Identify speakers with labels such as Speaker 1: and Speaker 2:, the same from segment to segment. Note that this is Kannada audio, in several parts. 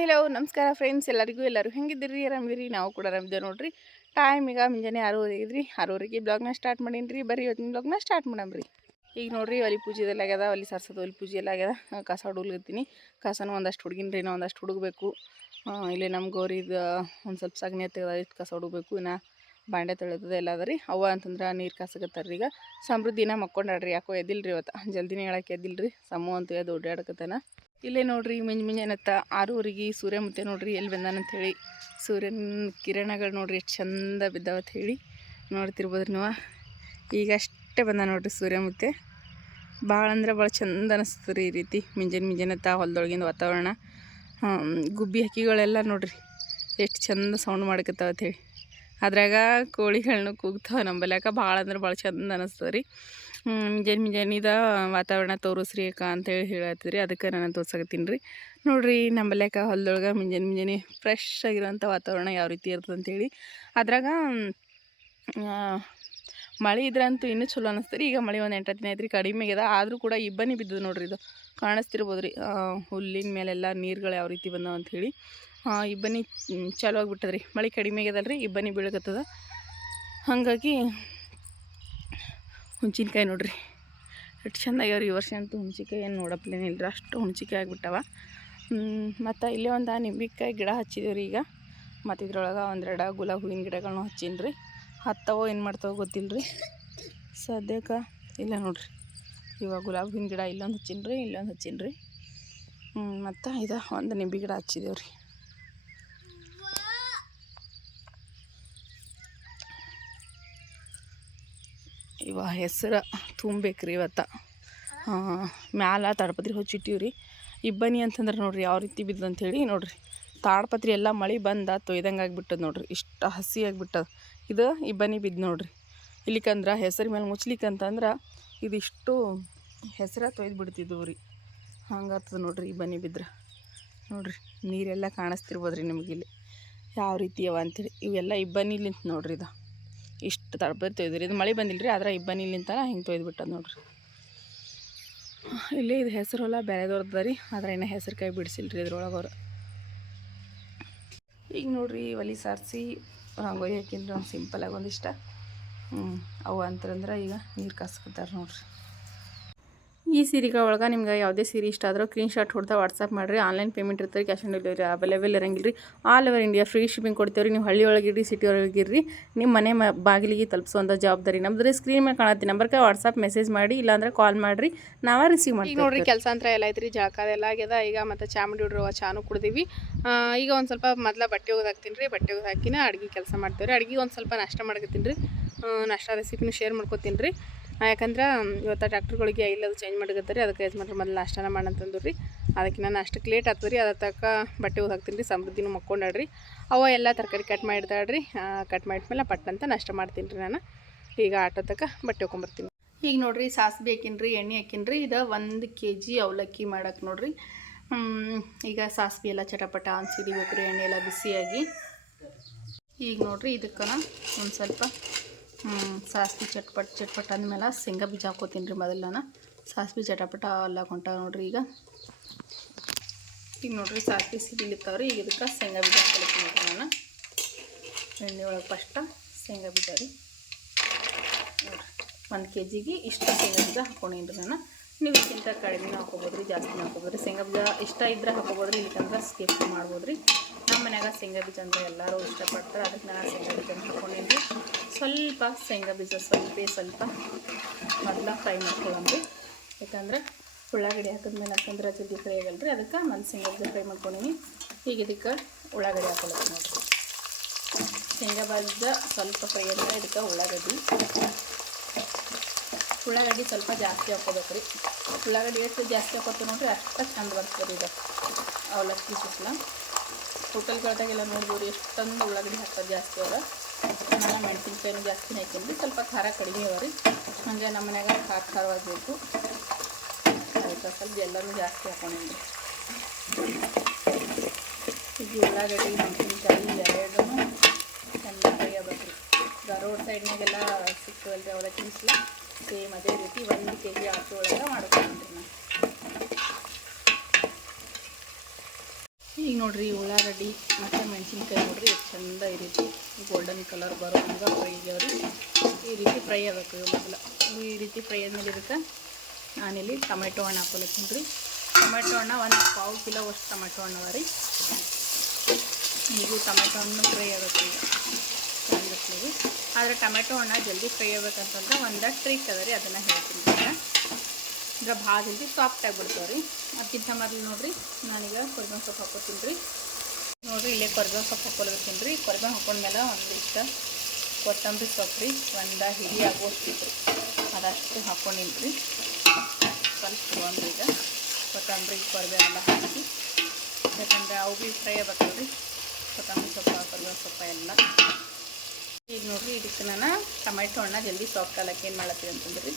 Speaker 1: ಹಲೋ ನಮಸ್ಕಾರ ಫ್ರೆಂಡ್ಸ್ ಎಲ್ಲರಿಗೂ, ಎಲ್ಲರೂ ಹೆಂಗಿದ್ದೀರಿ? ಆರಾಮಿದ್ದೀರಿ? ನಾವು ಕೂಡ ಆರಾಮಿದ್ದೇವೆ ನೋಡ್ರಿ. ಟೈಮ್ ಈಗ ಮುಂಜಾನೆ ಆರೂವರೆ ಇದ್ರಿ ಆರೂವರೆಗೆ ಬ್ಲಾಗ್ನ ಸ್ಟಾರ್ಟ್ ಮಾಡೀನಿ ರೀ ಬರೀ ಇವತ್ತಿನ ಬ್ಲಾಗ್ನ ಸ್ಟಾರ್ಟ್ ಮಾಡಮ್ರಿ. ಈಗ ನೋಡ್ರಿ ಅಲ್ಲಿ ಪೂಜೆ ಎಲ್ಲ ಆಗ್ಯದ. ಅಲ್ಲಿ ಸರ್ಸೋದು ಅಲ್ಲಿ ಪೂಜೆ ಎಲ್ಲ ಆಗ್ಯದ. ಕಸ ಹುಡುಗಿರ್ತೀನಿ ಕಸನೂ ಒಂದಷ್ಟು ಹುಡುಗಿನ ರೀ ಒಂದಷ್ಟು ಹುಡುಗಬೇಕು. ಇಲ್ಲಿ ನಮ್ಮ ಗೌರಿದು ಒಂದು ಸ್ವಲ್ಪ ಸಗಣಿ ಇಷ್ಟು ಕಸ ಹುಡುಗಬೇಕು. ಇನ್ನು ಬಾಂಡೆ ತೊಳೆದ ಎಲ್ಲ ಅದ ರೀ. ಅವ್ವ ಅಂತಂದ್ರೆ ನೀರು ಕಾಸಕತ್ತಾರ ಈಗ. ಸಮೃದ್ಧಿನ ಮಕ್ಕೊಂಡಾಡ್ರಿ ಯಾಕೋ ಎದ್ದಿಲ್ರಿ ಇವತ್ತು. ಜಲ್ದಿನೇ ಹೇಳಕ್ಕೆ ಎದ್ದಿಲ್ರಿ. ಸಮೂ ಅಂತ ಎದ್ದು ಓಡಾಡಕತ್ತಾನ ಇಲ್ಲೇ ನೋಡ್ರಿ ಮುಂಜ್ ಮುಂಜಾನತ್ತ ಆರೂವರೆಗೆ ಸೂರ್ಯ ಮುತ್ತೆ ನೋಡ್ರಿ ಎಲ್ಲಿ ಹೇಳಿ. ಸೂರ್ಯನ ಕಿರಣಗಳು ನೋಡ್ರಿ ಎಷ್ಟು ಚಂದ ಬಿದ್ದಾವತ್ತ ಹೇಳಿ ನೋಡ್ತಿರ್ಬೋದ್ರಿ ನೀವು. ಈಗ ಅಷ್ಟೇ ಬಂದ ನೋಡ್ರಿ ಸೂರ್ಯ ಮುತ್ತೆ ಭಾಳ ಅಂದ್ರೆ ಭಾಳ ಚಂದ ಅನಿಸ್ತದೆ ರೀ ಈ ರೀತಿ ಮುಂಜಾನೆ ಮುಂಜಾನತ್ತ ಹೊಲದೊಳಗಿಂದ ವಾತಾವರಣ. ಗುಬ್ಬಿ ಹಕ್ಕಿಗಳೆಲ್ಲ ನೋಡ್ರಿ ಎಷ್ಟು ಚಂದ ಸೌಂಡ್ ಮಾಡಕತ್ತಾವತ್ ಹೇಳಿ. ಅದ್ರಾಗ ಕೋಳಿಗಳನ್ನ ಕೂಗ್ತಾವೆ ನಂಬಲ್ಯಾಕ ಭಾಳ ಅಂದ್ರೆ ಭಾಳ ಚಂದ ಅನಿಸ್ತದೆ ರೀ. ಮುಂಜಾನೆ ಮುಂಜಾನಿದ ವಾತಾವರಣ ತೋರಿಸ್ರಿ ಅಕ್ಕ ಅಂತೇಳಿ ಹೇಳತ್ತೀರಿ ಅದಕ್ಕೆ ನಾನು ತೋರ್ಸಕತ್ತೀನಿ ರೀ. ನೋಡಿರಿ ನಂಬಲ್ಯಾಕ ಹೊಲದೊಳಗೆ ಮುಂಜಾನೆ ಮುಂಜಾನೆ ಫ್ರೆಶ್ ಆಗಿರೋಂಥ ವಾತಾವರಣ ಯಾವ ರೀತಿ ಇರ್ತದೆ ಅಂತೇಳಿ. ಅದ್ರಾಗ ಮಳೆ ಇದ್ರಂತೂ ಇನ್ನೂ ಚಲೋ ಅನಿಸ್ತು ರೀ. ಈಗ ಮಳೆ ಒಂದು ಎಂಟು ದಿನ ಐತ್ರಿ, ಕಡಿಮೆ ಆಗ್ಯದ. ಆದರೂ ಕೂಡ ಇಬ್ಬನಿ ಬಿದ್ದದ ನೋಡ್ರಿ ಇದು. ಕಾಣಿಸ್ತಿರ್ಬೋದು ರೀ. ಹುಲ್ಲಿನ ಮೇಲೆಲ್ಲ ನೀರುಗಳು ಯಾವ ರೀತಿ ಬಂದಾವ ಅಂಥೇಳಿ ಇಬ್ಬನಿ ಚಾಲು ಆಗಿಬಿಟ್ಟದ ರೀ ಮಳೆ ಕಡಿಮೆ ಆಗ್ಯದಲ್ಲ ರೀ ಇಬ್ಬನಿ ಬೀಳಕತ್ತದ. ಹಾಗಾಗಿ ಹುಣ್ಚಿನ್ಕಾಯಿ ನೋಡ್ರಿ. ಎಷ್ಟು ಚಂದ ಆಗ್ಯಾವ ರೀ ಈ ವರ್ಷ ಅಂತೂ ಹುಣ್ಸಿಕಾಯಿ ಏನು ನೋಡಪ್ಲೇನೆ ಇಲ್ರಿ, ಅಷ್ಟು ಹುಣ್ಸಿಕಾಯಿ ಆಗಿಬಿಟ್ಟವ. ಮತ್ತು ಇಲ್ಲೇ ಒಂದು ನಿಂಬಿಕಾಯಿ ಗಿಡ ಹಚ್ಚಿದೇವ್ರಿ ಈಗ. ಮತ್ತು ಇದ್ರೊಳಗೆ ಒಂದೆರಡು ಗುಲಾಬಿ ಹೂವಿನ ಗಿಡಗಳನ್ನೂ ಹಚ್ಚೀನಿ ರೀ ಹತ್ತವೋ ಏನು ಮಾಡ್ತಾವೋ ಗೊತ್ತಿಲ್ಲ ರೀ ಸದ್ಯಕ್ಕೆ ಇಲ್ಲ ನೋಡ್ರಿ. ಇವಾಗ ಗುಲಾಬಿ ಹೂವಿನ ಗಿಡ ಇಲ್ಲೊಂದು ಹಚ್ಚೀನಿ ರೀ ಇಲ್ಲೊಂದು ಹಚ್ಚೀನಿ ರೀ ಮತ್ತು ಇದು ಒಂದು ನಿಂಬೆ ಗಿಡ ಹಚ್ಚಿದೇವೆ ಇವ ಹೆಸರು ತುಂಬೇಕ್ರಿ ಇವತ್ತು. ಮ್ಯಾಲ ತಾಡ್ಪತ್ರಿ ಹೊಚ್ಚಿಟ್ಟಿವ್ರಿ. ಇಬ್ಬನಿ ಅಂತಂದ್ರೆ ನೋಡ್ರಿ ಯಾವ ರೀತಿ ಬಿದ್ದು ಅಂಥೇಳಿ ನೋಡ್ರಿ. ತಾಡ್ಪತ್ರಿ ಎಲ್ಲ ಮಳೆ ಬಂದ ತೊಯ್ದಂಗೆ ಆಗಿಬಿಟ್ಟದ ನೋಡ್ರಿ. ಇಷ್ಟು ಹಸಿ ಆಗಿಬಿಟ್ಟದ. ಇದು ಇಬ್ಬನಿ ಬಿದ್ದು ನೋಡ್ರಿ. ಇಲ್ಲಿಕಂದ್ರೆ ಹೆಸರು ಮೇಲೆ ಮುಚ್ಲಿಕ್ಕಂತಂದ್ರೆ ಇದಿಷ್ಟು ಹೆಸರ ತೊಯ್ದು ಬಿಡ್ತಿದ್ವು ರೀ ಹಂಗಾಗ್ತದೆ ನೋಡ್ರಿ ಇಬ್ಬನಿ ಬಿದ್ರೆ. ನೋಡ್ರಿ, ನೀರೆಲ್ಲ ಕಾಣಿಸ್ತಿರ್ಬೋದ್ರಿ ನಿಮಗಿಲ್ಲಿ. ಯಾವ ರೀತಿ ಅವ ಅಂತೇಳಿ. ಇವೆಲ್ಲ ಇಬ್ಬನಿಲಿಂತ ನೋಡ್ರಿ ಇದು. ಇಷ್ಟು ತಡಪದ ತೊಯ್ದ್ರಿ. ಇದು ಮಳೆ ಬಂದಿಲ್ಲ ರೀ ಆದ್ರೆ ಇಬ್ಬನಿಲಿಂತ ಹಿಂಗೆ ತೊಯ್ದು ಬಿಟ್ಟದ ನೋಡ್ರಿ. ಇಲ್ಲೇ ಇದು ಹೆಸರು ಹೊಲ ಬೇರೆದವ್ರದ್ದು ರೀ, ಆದ್ರೆ ಇನ್ನು ಹೆಸರು ಕಾಯಿ ಬಿಡಿಸಿಲ್ಲ ರೀ ಇದ್ರೊಳಗೆ ಅವ್ರು. ಈಗ ನೋಡ್ರಿ ಒಲಿ ಸಾರಿಸಿ ರಂಗೋಲಿ ಹಾಕಿಂದ್ರೆ ಒಂದು ಸಿಂಪಲಾಗಿ ಒಂದಿಷ್ಟ. ಹ್ಞೂ ಅವು ಅಂತಂದ್ರೆ ಈಗ ನೀರು ಕಾಸ್ಕೊತಾರೆ ನೋಡ್ರಿ. ಈ ಸೀರೆಗಳ ಒಳಗೆ ನಿಮ್ಗೆ ಯಾವುದೇ ಸೀರೆ ಇಷ್ಟ ಆದರೂ ಸ್ಕ್ರೀನ್ ಶಾಟ್ ಹೊಡೆದ ವಾಟ್ಸಪ್ ಮಾಡಿರಿ. ಆನ್ಲೈನ್ ಪೇಮೆಂಟ್ ಇರ್ತೀವಿ ಕ್ಯಾಶ್ ಆನ್ ಡೆಲಿವರಿ ಅವೈಲೇಬಲ್ ಇರಂಗಿಲ್ಲ ರೀ all over India free shipping ಕೊಡ್ತೇವೆ ರೀ ನೀವು ಹಳ್ಳಿ ಒಳಗಿರ್ರಿ ಸಿಟಿ ಒಳಗಿರ್ರಿ ನಿಮ್ಮ ಮನೆ ಮ ಬಾಗಿಲಿಗೆ ತಲುಪಿಸುವಂಥ ಜವಾಬ್ದಾರಿ ನಮ್ದು ಸ್ಕ್ರೀನ್ ಮೇಲೆ ಕಾಣತ್ತಿ ನಂಬರ್ಗೆ ವಾಟ್ಸಪ್ ಮೆಸೇಜ್ ಮಾಡಿ ಇಲ್ಲಾಂದ್ರೆ ಕಾಲ್ ಮಾಡಿರಿ. ನಾವೇ ರಿಸೀವ್ ಮಾಡ್ತೀವಿ ಈಗ ನೋಡ್ರಿ ಕೆಲಸ ಅಂತ ಎಲ್ಲ ಐತ್ರಿ ಜಳಕಾದೆಲ್ಲ ಆಗ್ಯದ. ಈಗ ಮತ್ತು ಚಾಮುಂಡಿ ಹುಡ್ರವ ಚಾನು ಕುಡ್ದೀವಿ. ಈಗ ಒಂದು ಸ್ವಲ್ಪ ಮೊದಲ ಬಟ್ಟೆ ಹಾಕ್ತೀನಿ ರೀ ಬಟ್ಟೆ ಹಾಕಿನ ಅಡುಗೆ ಕೆಲಸ ಮಾಡ್ತೇವೆ ರೀ ಅಡುಗೆ ಒಂದು ಸ್ವಲ್ಪ ನಾಷ್ಟ ಮಾಡ್ಕೊತೀನಿ ರೀ ನಾಷ್ಟ ರೆಸಿಪಿನೂ ಶೇರ್ ಮಾಡ್ಕೊತೀನಿ ರೀ ಯಾಕಂದ್ರೆ ಇವತ್ತು ಟ್ಯಾಕ್ಟ್ರುಗಳಿಗೆ ಆಯಿಲ್ ಅದು ಚೇಂಜ್ ಮಾಡಕತ್ತಾರೆ ಅದಕ್ಕೆ ಯಜಮಾನ್ರು ಮೊದಲು ನಾಷ್ಟನ ಮಾಡಂತಂದು ರೀ ಅದಕ್ಕೆ ನಾನು ಅಷ್ಟಕ್ಕೆ ಲೇಟ್ ಆಗ್ತದೆ ರೀ ಅದ್ರ ತಕ್ಕ ಬಟ್ಟೆ ಹೋಗಿ ಹಾಕ್ತೀನಿ ರೀ ಸಮೃದ್ಧಿನೂ ಮಕ್ಕೊಂಡಾಡ್ರಿ ಅವ ಎಲ್ಲ ತರಕಾರಿ ಕಟ್ ಮಾಡಿದಾಡ್ರಿ ಕಟ್ ಮಾಡಿದ್ಮೇಲೆ ಪಟ್ಟಂತ ನಾಷ್ಟ ಮಾಡ್ತೀನಿ ರೀ ನಾನು. ಈಗ ಆಟೋ ತಕ್ಕ ಬಟ್ಟೆ ಹೋಗ್ಕೊಂಬರ್ತೀನಿ ಈಗ ನೋಡಿರಿ, ಸಾಸಿವೆ ಹಾಕಿನ್ರಿ, ಎಣ್ಣೆ ಹಾಕಿನ್ರಿ, ಇದು ಒಂದು ಕೆ ಜಿ ಅವಲಕ್ಕಿ ಮಾಡಕ್ಕೆ ನೋಡಿರಿ. ಈಗ ಸಾಸಿವೆ ಎಲ್ಲ ಚಟಪಟ ಅನ್ಸಿಡಿಬೇಕು ರೀ ಎಣ್ಣೆ ಎಲ್ಲ ಬಿಸಿಯಾಗಿ. ಈಗ ನೋಡಿರಿ ಇದಕ್ಕೆ ಒಂದು ಸ್ವಲ್ಪ ಸಾಸ್ವೆ ಚಟ್ಪಟ್ ಚಟ್ಪಟ್ ಅಂದಮೇಲೆ ಶೇಂಗಾ ಬೀಜ ಹಾಕೋತೀನಿ ರೀ ಮೊದಲು ನಾನು. ಸಾಸ್ವಿ ಚಟಪಟ ಎಲ್ಲ ಕೊಂಟ ನೋಡ್ರಿ ಈಗ. ಈಗ ನೋಡ್ರಿ ಸಾಸ್ವೆ ಸಿಡಿಲಿತ್ತಾವ್ರಿ, ಈಗ ಇದಕ್ಕೆ ಶೇಂಗಾ ಬೀಜ ಹಾಕೊಳಕ್ಕೆ ನೋಡ್ರಿ ನಾನು. ಎಣ್ಣೆ ಒಳಗೆ ಫಸ್ಟ ಶೇಂಗಾ ಬೀಜ ರೀ. ನೋಡ್ರಿ, ಒಂದು ಕೆ ಜಿಗೆ ಇಷ್ಟು ಶೇಂಗಾ ಬೀಜ ಹಾಕೊಂಡೀನಿ ರೀ ನಾನು. ನೀವು ಇದಕ್ಕಿಂತ ಕಡಿಮೆನೂ ಹಾಕೋಬೋದ್ರಿ, ಜಾಸ್ತಿನೂ ಹಾಕೋಬೋದು ರೀ ಶೇಂಗಾ ಬೀಜ ಇಷ್ಟ ಇದ್ರೆ ಹಾಕೋಬೋದ್ರಿ ರೀ ಇಲ್ಲಂದ್ರೆ ಸ್ಕಿಪ್ ಮಾಡ್ಬೋದು ರೀ ನಮ್ಮ ಮನ್ಯಾಗ ಶೇಂಗಾ ಬೀಜ ಅಂದ್ರೆ ಎಲ್ಲರೂ ಇಷ್ಟಪಡ್ತಾರೆ. ಅದಕ್ಕೆ ನಾನು ಶೇಂಗಾ ಬೀಜ ಹಾಕೊಂಡೀನಿ ರೀ ಸ್ವಲ್ಪ ಶೇಂಗಾ ಬೀಜ ಸ್ವಲ್ಪ ಸ್ವಲ್ಪ ಮೊದಲ ಫ್ರೈ ಮಾಡ್ಕೊಳ್ಳೋಣ ಯಾಕಂದ್ರೆ ಉಳ್ಳಾಗಡ್ಡಿ ಹಾಕಿದ್ಮೇಲೆ ಹಾಕಂದ್ರೆ ಜಲ್ದಿ ಫ್ರೈ ಆಗಲ್ಲ ರೀ ಅದಕ್ಕೆ ನಾನು ಶೇಂಗಾ ಬೀಜ ಫ್ರೈ ಮಾಡ್ಕೊಂಡೀನಿ. ಈಗ ಇದಕ್ಕೆ ಉಳ್ಳಾಗಡ್ಡಿ ಹಾಕೊಳ್ಳೋದು ನೋಡಿರಿ. ಶೇಂಗಾ ಬೀಜ ಸ್ವಲ್ಪ ಫ್ರೈ ಅಂದರೆ ಇದಕ್ಕೆ ಉಳ್ಳಾಗಡ್ಡಿ. ಉಳ್ಳಾಗಡ್ಡಿ ಸ್ವಲ್ಪ ಜಾಸ್ತಿ ಹಾಕೋಬೇಕು ರೀ ಉಳ್ಳಾಗಡ್ಡಿ ಎಷ್ಟು ಜಾಸ್ತಿ ಹಾಕೋತೀವಿ ನೋಡಿರಿ ಅಷ್ಟು ಚಂದ ಬರ್ತದೆ ಇದು ಅವಲಕ್ಕಿ ಸುಸ್ಲ ಹೋಟೆಲ್ಗಳ್ದಾಗೆಲ್ಲ ನೋಡ್ಬೋದು ಎಷ್ಟೊಂದು ಉಳ್ಳಾಗಡ್ಡಿ ಹಾಕೋದು ಜಾಸ್ತಿ ಅದ ನಾನು ಮೆಣಸಿನ್ಕಾಯಿನೂ ಜಾಸ್ತಿ ಹಾಕಿನಿ ಸ್ವಲ್ಪ ಖಾರ ಕಡಿಮೆ ಅವ ರೀ. ಹಾಗೆ ನಮ್ಮ ಮನ್ಯಾಗ ಖಾರ ಖಾರವಾಗಬೇಕು ಅದಕ್ಕೆ ಸ್ವಲ್ಪ ಎಲ್ಲನೂ ಜಾಸ್ತಿ ಹಾಕೊಂಡೀನಿ ಈಗ ಉಳ್ಳಾಗಡ್ಡಿ, ಮೆಣಸಿನ್ಕಾಯಿ ಎರಡೂ ಚೆನ್ನಾಗಿ ಆಗ್ಬೇಕು ಸೈಡ್ನಾಗೆಲ್ಲ ಸಿಕ್ತವಲ್ಲ ರೀ ಅವಲಕ್ಕಿ ಬಿಸಿಲ ಸೇಮ್ ಅದೇ ರೀತಿ ಒಂದು ಕೆ ಜಿ ಆಚೆ ಒಳಗೆ ಮಾಡ್ಕೊಂಡ್ರಿ ನಾನು ಈಗ ನೋಡಿರಿ ಉಳ್ಳಾಗಡ್ಡಿ, ಮತ್ತು ಮೆಣಸಿನ್ಕಾಯಿ ನೋಡಿರಿ ಎಷ್ಟು ಚಂದ ಈ ರೀತಿ ಗೋಲ್ಡನ್ ಕಲರ್ ಬರೋ ಹಂಗೆ ಫ್ರೈ ಆಗ್ಯಾವ್ರಿ. ಈ ರೀತಿ ಫ್ರೈ ಆಗಬೇಕು ಇವು ಮೊದಲು. ಈ ರೀತಿ ಫ್ರೈ ಆದಮೇಲೆ ಇದಕ್ಕೆ ನಾನಿಲ್ಲಿ ಟೊಮೆಟೊ ಹಣ್ಣು ಹಾಕೊಲತ್ತೀನಿ ರೀ. ಟೊಮೆಟೊ ಹಣ್ಣು ಒಂದು ಪಾವು ಕಿಲೋ ಅಷ್ಟು ಟೊಮೆಟೊ ಹಣ್ಣು ಅವ ಈಗ ಟೊಮೆಟೊ ಹಣ್ಣು ಫ್ರೈ ಆಗಬೇಕು ಈಗ. ಆದ್ರೆ ಆದರೆ ಟೊಮೆಟೊ ಹಣ್ಣು ಜಲ್ದಿ ಫ್ರೈ ಆಗ್ಬೇಕಂತಂದ್ರೆ ಒಂದು ಟ್ರಿಕ್ ಅದ ರೀ ಅದನ್ನು ಹೇಳ್ತೀನಿ ಈಗ. ಈಗ ಭಾಳ ಜಲ್ದಿ ಸಾಫ್ಟ್ ಆಗಿಬಿಡ್ತಾವೆ ರೀ. ಅದಕ್ಕಿಂತ ಮೊದಲು ನೋಡಿರಿ, ನಾನೀಗ ಕೊರಿಬೇವು ಸೊಪ್ಪು ಹಾಕೋತೀನಿ ರೀ. ನೋಡಿರಿ, ಇಲ್ಲೇ ಕೊರ್ಬೇವ್ ಸೊಪ್ಪು ಹಾಕೊಳ್ಬೇಕೇನು ರೀ ಕೊರಿಬೇವು ಹಾಕೊಂಡ್ಮೇಲೆ ಒಂದಿಷ್ಟು ಕೊತ್ತಂಬರಿ ಸೊಪ್ಪು ರೀ. ಒಂದು ಹಿಡಿ ಆಗೋಷ್ಟು ರೀ. ಅದಷ್ಟು ರೀ. ಸ್ವಲ್ಪ ತೊಗೊಂಡ್ರಿ ಈಗ ಕೊತ್ತಂಬರಿ ಕೊರ್ಬೇವೆಲ್ಲ ಹಾಕಿ, ಯಾಕಂದ್ರೆ ಅವು ಭೀ ಫ್ರೈ ಆಗ್ಬೇಕಲ್ಲ ರೀ. ಕೊತ್ತಂಬರಿ ಸೊಪ್ಪು ಕೊರಿಬೇವು ಸೊಪ್ಪು ಎಲ್ಲ. ಈಗ ನೋಡಿರಿ, ಇದಕ್ಕೆ ನಾನು ಟೊಮೆಟೊ ಹಣ್ಣ ಜಲ್ದಿ ಸಾಫ್ಟ್ ಆಗಕ್ಕೆ ಏನು ಮಾಡತ್ತೀವಿ ಅಂತಂದ್ರೆ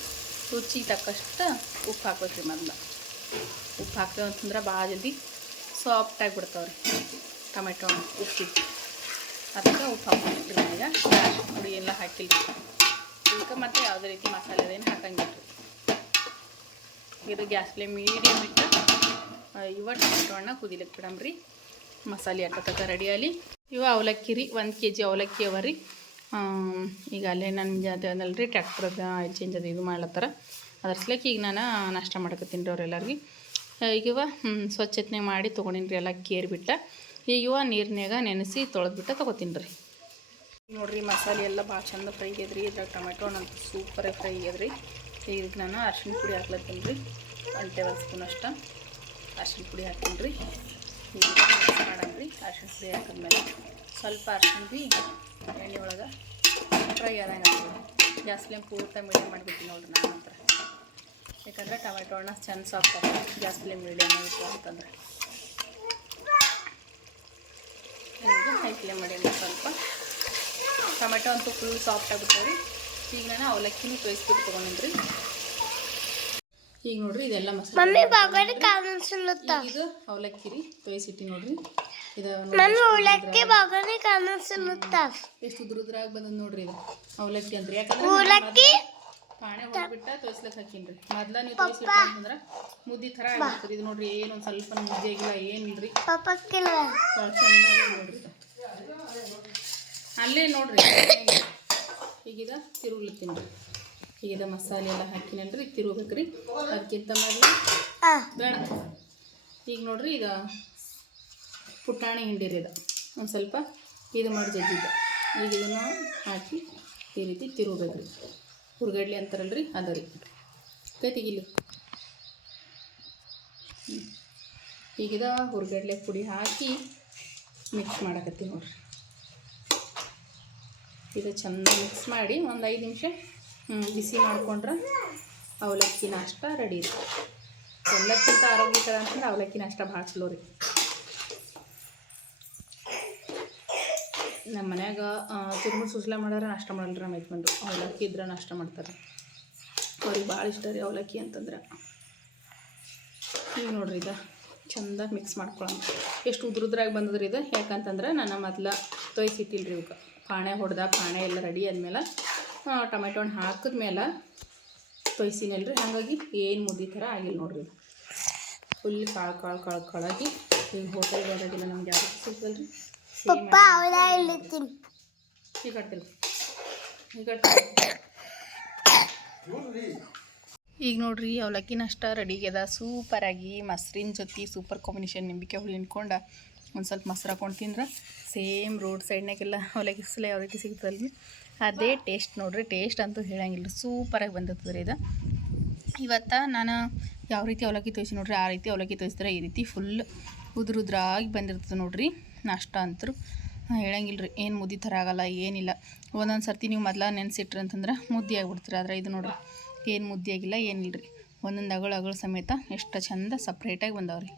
Speaker 1: ರುಚಿಗೆ ತಕ್ಕಷ್ಟು ಉಪ್ಪು ಹಾಕ್ಬೇಕು ರೀ ಮೊದಲು. ಉಪ್ಪು ಹಾಕ್ತೇವೆ ಅಂತಂದ್ರೆ ಭಾಳ ಜಲ್ದಿ ಸಾಫ್ಟ್ ಆಗಿಬಿಡ್ತಾವೆ ರೀ ಟೊಮೆಟೊ, ಉಪ್ಪಿಟ್ಟು. ಅದಕ್ಕೆ ಉಪ್ಪು ಹಾಕ್ಬಿಟ್ರಿ ನನಗೆ ಪುಡಿ ಎಲ್ಲ ಹಾಕಿಲ್ಲ. ಅದಕ್ಕೆ ಮತ್ತೆ ಯಾವುದೇ ರೀತಿ ಮಸಾಲೆ ಅದೇನು ಹಾಕಂಗಿಲ್ಲ. ಇದು ಗ್ಯಾಸ್ ಫ್ಲೇಮ್ ಮೀಡಿಯಮ್ ಇಟ್ಟು ಇವ ಟೊಮೆಟೊ ಹಣ್ಣ ಕುದಿಲಿಕ್ಕೆ ಬಿಡಮ್ರಿ ಮಸಾಲೆ ಹಾಕತಕ್ಕ ರೆಡಿಯಾಲಿ ಇವ ಅವಲಕ್ಕಿ ರೀ, ಒಂದು ಕೆ ಜಿ ಅವಲಕ್ಕಿ ಅವ ರೀ. ಈಗ ಅಲ್ಲೇ ನನ್ನ ಜಾತಿ ರೀ ಟ್ರ್ಯಾಕ್ಟರ್ದ ಚೇಂಜ್ ಅದು ಇದು ಮಾಡ್ಲತ್ತಾರ. ಅದ್ರ ಈಗ ನಾನು ನಾಷ್ಟ ಮಾಡ್ಕೊತೀನಿ ರೀ ಅವ್ರೆಲ್ಲರಿಗೆ. ಈಗ ಇವ ಹ್ಮ್, ಸ್ವಚ್ಛತೆ ಮಾಡಿ ತೊಗೊಂಡಿನಿ ರೀ ಎಲ್ಲ ಕೇರ್ಬಿಟ್ಟು ಈಗ ಈಗಿವ ನೀರಿನಾಗ ನೆನೆಸಿ ತೊಳೆದ್ಬಿಟ್ಟು ತೊಗೋತೀನಿ ರೀ. ನೋಡಿರಿ ಮಸಾಲೆ ಎಲ್ಲ ಭಾಳ ಚಂದ ಫ್ರೈ ಆಗ್ಯದ್ರಿ. ಇದ್ರಾಗ ಟೊಮೆಟೊ ಹಣ್ಣು ಸೂಪರ್ ಫ್ರೈ ಆಗ್ಯದ್ರಿ. ಈಗ ನಾನು ಅರ್ಶಿನ ಪುಡಿ ಹಾಕ್ಲತ್ತೀನಿ ರೀ. ಒನ್ ಟೇಬಲ್ ಸ್ಪೂನ್ ಅಷ್ಟು ಅರ್ಶಿನ ಪುಡಿ ಹಾಕ್ತೀನಿ ರೀ. ಈಗ ಅರ್ಶಿನ ಪುಡಿ ಹಾಕಿದ್ಮೇಲೆ ಸ್ವಲ್ಪ ಅರ್ಶಿನ ಬಿ ಫ್ರೈ ಆದಂಗೆ ಗ್ಯಾಸ್ ಫ್ಲೇಮ್ ಪೂರ್ತಿ ಮೀಡಿಯಮ್ ಮಾಡಿಬಿಡ್ತೀನಿ ನೋಡ್ರಿ ನಾನು ಹತ್ರ ಯಾಕಂದ್ರೆ ಟೊಮೆಟೊ ಹಣ್ಣು ಚೆಂದ ಸಾಫ್ಟ್ ಆಗ್ತದೆ ಗ್ಯಾಸ್ ಫ್ಲೇಮ್ ಮೀಡಿಯಮ್ ಆಯಿತು ಅಂತಂದ್ರೆ ಈಗ ಹೈ ಫ್ಲೇಮ್ ಮಾಡಿ ಸ್ವಲ್ಪ ಟೊಮೆಟೊ ಅಂತೂ ಫುಲ್ ಸಾಫ್ಟ್ ಆಗುತ್ತೆ ರೀ ಈಗ ನಾನು ಅವಲಕ್ಕಿನೂ ತೋರಿಸ್ಬಿಟ್ಟು ತೊಗೊಂಡಿದ್ರಿ. ಈಗ ನೋಡ್ರಿ ಇದೆಲ್ಲ ಮಸಾಲೆ ಇದು ಅವಲಕ್ಕಿ ರೀ ತೋರಿಸಿಟ್ಟಿ ನೋಡ್ರಿ.
Speaker 2: ಮಮ್ಮಿ ಉಳಕ್ಕೆ ಬಾಗಡೆ ಕಾಣಿಸ್ಲತ್ತ
Speaker 1: ಎಷ್ಟು ಉದುರುದ್ರಾಗ ಬಂದದ ನೋಡ್ರಿ ಇದು. ಅವಲಕ್ಕಿ ಅಂದ್ರೆ ಯಾಕಂದ್ರೆ
Speaker 2: ಉಳಕ್ಕಿ
Speaker 1: ಪಾಣೆ ಹೋಗ್ಬಿಟ್ಟ ತೋರಿಸ್ಲಕ್ ಹಾಕಿನ್ರಿ. ಮೊದ್ಲ ನೀವು ತೋರಿಸಿಟ್ಟ ಮುದ್ದೆ ಮುದ್ದಿ ಥರ ಆಗ್ಬಿಡ್ತದೆ. ಇದು ನೋಡ್ರಿ ಏನೊಂದು ಸ್ವಲ್ಪ ಮುದ್ದೆ ಆಗಿಲ್ಲ ಏನಿಲ್ರಿ.
Speaker 2: ಪಪ್ಪಕ್ಕಿಲ್ಲ.
Speaker 1: ಭಾಳ ಚಂದ ನೋಡ್ರಿ ಅಲ್ಲೇ ನೋಡ್ರಿ. ಈಗಿದ ತಿರುಗ್ಲತ್ತೀನಿ. ರೀ ಈಗಿದ ಮಸಾಲೆ ಎಲ್ಲ ಹಾಕಿನಲ್ರಿ ತಿರುಗ್ಬೇಕ್ರಿ. ಅದಕ್ಕಿಂತ ಮೊದಲು ಬೇಡ. ಈಗ ನೋಡ್ರಿ ಇದು ಪುಟಾಣಿ ಹಿಂಡಿರಿದ ಒಂದು ಸ್ವಲ್ಪ ಇದು ಮಾಡಿ ಜಜ್ಜಿದ್ದೆ. ಈಗ ಇದನ್ನು ಹಾಕಿ ಈ ರೀತಿ ತಿರುಗ್ಬೇಕ್ರಿ ಹುರ್ಗಡ್ಲಿ ಅಂತಾರಲ್ರಿ, ಅದ ರೀ. ಕೈ. ಈಗಿದ ಹುರ್ಗಡ್ಲೆ ಪುಡಿ ಹಾಕಿ ಮಿಕ್ಸ್ ಮಾಡಕತ್ತೀವಿ ನೋಡ್ರಿ. ಇದು ಚೆಂದ ಮಿಕ್ಸ್ ಮಾಡಿ ಒಂದು ಐದು ನಿಮಿಷ ಬಿಸಿ ಮಾಡಿಕೊಂಡ್ರೆ ಅವಲಕ್ಕಿ ನಾಷ್ಟ ರೆಡಿ ಇದೆ ಎಲ್ಲಕ್ಕಿಂತ ಆರೋಗ್ಯಕರ ಅಂತಂದ್ರೆ ಅವಲಕ್ಕಿ ನಾಷ್ಟ ಭಾಳ ಚಲೋ ರೀ. ನಮ್ಮ ಮನ್ಯಾಗ ತಿರುಮಲ್ ಸುಸ್ಲ ಮಾಡ್ಯಾರ ನಾಷ್ಟ ಮಾಡಲ್ರಿ ನಮ್ಮ ಯಜಮಾನ್ರು ಅವಲಕ್ಕಿ ಇದ್ರೆ ನಾಷ್ಟ ಮಾಡ್ತಾರೆ. ಅವ್ರಿಗೆ ಭಾಳ ಇಷ್ಟ ರೀ ಅವಲಕ್ಕಿ ಅಂತಂದ್ರೆ. ಈಗ ನೋಡ್ರಿ ಇದು ಚಂದ ಮಿಕ್ಸ್ ಮಾಡ್ಕೊಳ್ಳೋಣ ಎಷ್ಟು ಉದ್ರದ್ರಾಗ ಬಂದದ್ರಿ ಇದು? ಯಾಕಂತಂದ್ರೆ ನಾನು ಮೊದಲ ತೊಯ್ಸಿಟ್ಟಿಲ್ಲ ರೀ ಇವಕ್ಕೆ ಪಾಣೆ ಹೊಡೆದ ಪಾಣೆ ಎಲ್ಲ ರೆಡಿ ಆದ್ಮೇಲೆ ಟೊಮೆಟೊ ಹಣ್ಣು ಹಾಕಿದ್ಮೇಲೆ ತೊಯ್ಸಿನಲ್ರಿ. ಹಾಗಾಗಿ ಏನು ಮುದ್ದೆ ಥರ ಆಗಿಲ್ಲ ನೋಡ್ರಿ ಫುಲ್ ಕಾಳು ಕಾಳು ಕಾಳು ಕಾಳಾಗಿ ಈಗ ಹೋಟೆಲ್ ಬರೋದಿಲ್ಲ ನಮ್ಗೆ ಯಾವುದಕ್ಕೆ ಸಿಗ್ತಲ್ಲ ರೀ
Speaker 2: ಪಪ್ಪ ಅವಳ ಇಳಿತೀನಿ
Speaker 1: ಈಗ ಕಟ್ಟಿಲ್ಲ ಈಗ ಈಗ ನೋಡ್ರಿ ಅವಲಕ್ಕಿನ ಅಷ್ಟ ರೆಡಿ ಸೂಪರ್ ಸೂಪರಾಗಿ ಮೊಸರಿನ ಜೊತೆ ಸೂಪರ್ ಕಾಂಬಿನೇಷನ್ ನಿಂಬಿಕೆ ಹುಳಿ ಹಿಂಡ್ಕೊಂಡು ಒಂದು ಸ್ವಲ್ಪ ಮೊಸರು ಹಾಕೊಂಡು ತಿಂದ್ರೆ ಸೇಮ್ ರೋಡ್ ಸೈಡ್ನಾಗೆಲ್ಲ ಅವಲಕ್ಕಿ ಸಲ ಯಾವ ರೀತಿ ಸಿಗ್ತದಲ್ರಿ? ಅದೇ ಟೇಸ್ಟ್ ನೋಡ್ರಿ ಟೇಸ್ಟ್ ಅಂತೂ ಹೇಳಂಗಿಲ್ಲ. ಸೂಪರಾಗಿ ಬಂದಿರ್ತದೆ ರೀ ಇದು. ಇವತ್ತು ನಾನು ಯಾವ ರೀತಿ ಅವಲಕ್ಕಿ ತೋರಿಸಿ ನೋಡ್ರಿ ಆ ರೀತಿ ಅವಲಕ್ಕಿ ತೋರಿಸಿದ್ರೆ ಈ ರೀತಿ ಫುಲ್ ಉದುರುದ್ರಾಗಿ ಬಂದಿರ್ತದೆ ನೋಡ್ರಿ. ನಾಷ್ಟ ಅಂತರು ಹೇಳಂಗಿಲ್ಲ ರೀ. ಏನು ಮುದ್ದೆ ಥರ ಆಗಲ್ಲ, ಏನಿಲ್ಲ. ಒಂದೊಂದು ಸರ್ತಿ ನೀವು ಮೊದ್ಲ ನೆನೆಸಿಟ್ರಿ ಅಂತಂದ್ರೆ ಮುದ್ದೆ ಆಗ್ಬಿಡ್ತೀರಿ. ಆದರೆ ಇದು ನೋಡ್ರಿ, ಏನು ಮುದ್ದೆ ಆಗಿಲ್ಲ, ಏನಿಲ್ಲ ರೀ. ಒಂದೊಂದು ಅಗಳು ಅಗಳು ಸಮೇತ ಎಷ್ಟು ಚಂದ ಸಪ್ರೇಟಾಗಿ ಬಂದಾವ್ರಿ.